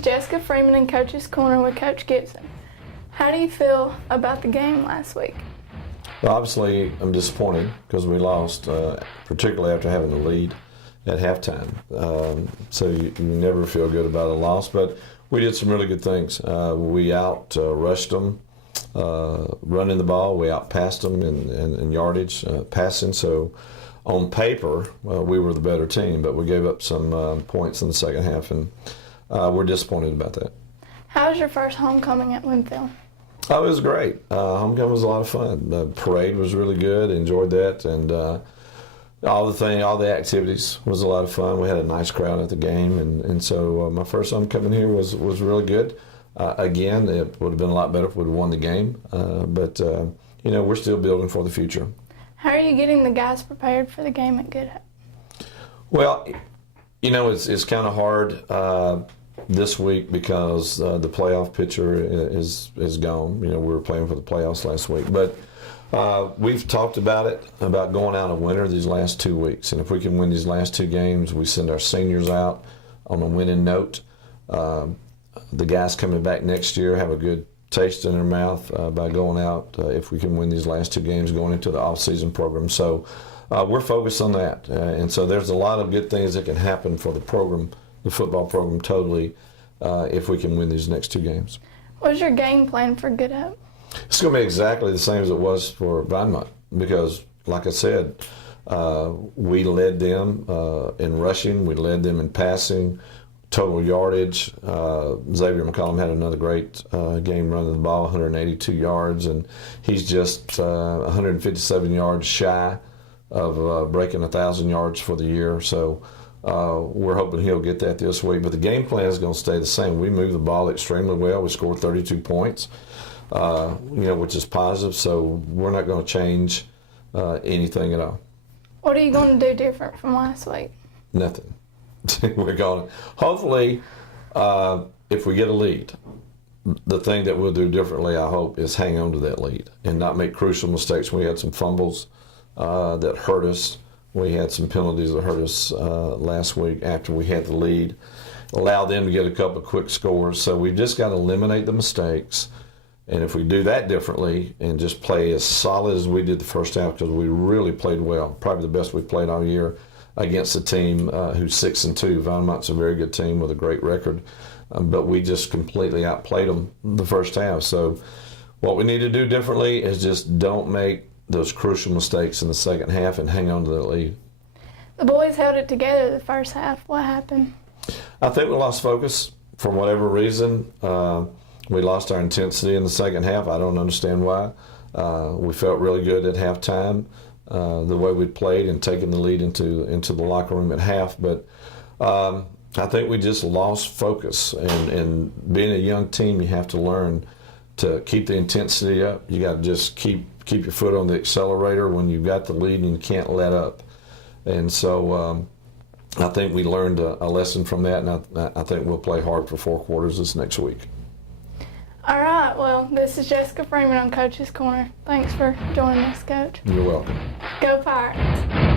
is Jessica Freeman and Coach's Corner with Coach Gibson. How do you feel about the game last week? Well, obviously, I'm disappointed because we lost, particularly after having the lead at halftime. So you never feel good about a loss, but we did some really good things. We rushed them, running the ball. We out-passed them in yardage, passing. So on paper, we were the better team, but we gave up some points in the second half, and we're disappointed about that. How was your first homecoming at Winfield? Oh, it was great. Homecoming was a lot of fun. The parade was really good. Enjoyed that, and all the activities was a lot of fun. We had a nice crowd at the game, and so my first homecoming here was really good. Again, it would have been a lot better if we'd have won the game, but we're still building for the future. How are you getting the guys prepared for the game at Good Hope? Well, it's kind of hard this week because the playoff picture is gone. We were playing for the playoffs last week, but we've talked about it, about going out a winner these last 2 weeks, and if we can win these last two games, we send our seniors out on a winning note. The guys coming back next year have a good taste in their mouth by going out if we can win these last two games going into the off-season program. So we're focused on that, and so there's a lot of good things that can happen for the program, the football program totally, if we can win these next two games. What's your game plan for Good Hope? It's going to be exactly the same as it was for Vinemont because, like I said, we led them in rushing, we led them in passing, total yardage. Xavier McCollum had another great game running the ball, 182 yards, and he's just 157 yards shy of breaking 1,000 yards for the year. So we're hoping he'll get that this week. But the game plan is going to stay the same. We moved the ball extremely well. We scored 32 points, which is positive. So we're not going to change anything at all. What are you going to do different from last week? Nothing. We're going to, hopefully, if we get a lead, the thing that we'll do differently, I hope, is hang on to that lead and not make crucial mistakes. We had some fumbles that hurt us. We had some penalties that hurt us last week after we had the lead. Allow them to get a couple of quick scores. So we've just got to eliminate the mistakes. And if we do that differently and just play as solid as we did the first half, because we really played well, probably the best we've played all year, against a team who's 6-2. Vinemont's a very good team with a great record, but we just completely outplayed them the first half. So what we need to do differently is just don't make those crucial mistakes in the second half and hang on to the lead. The boys held it together the first half. What happened? I think we lost focus for whatever reason. We lost our intensity in the second half. I don't understand why. We felt really good at halftime. The way we played and taking the lead into the locker room at half, but I think we just lost focus. And being a young team, you have to learn to keep the intensity up. You got to just keep your foot on the accelerator when you've got the lead, and you can't let up. And so I think we learned a lesson from that, and I think we'll play hard for 4 quarters this next week. All right, well, this is Jessica Freeman on Coach's Corner. Thanks for joining us, Coach. You're welcome. Go Pirates.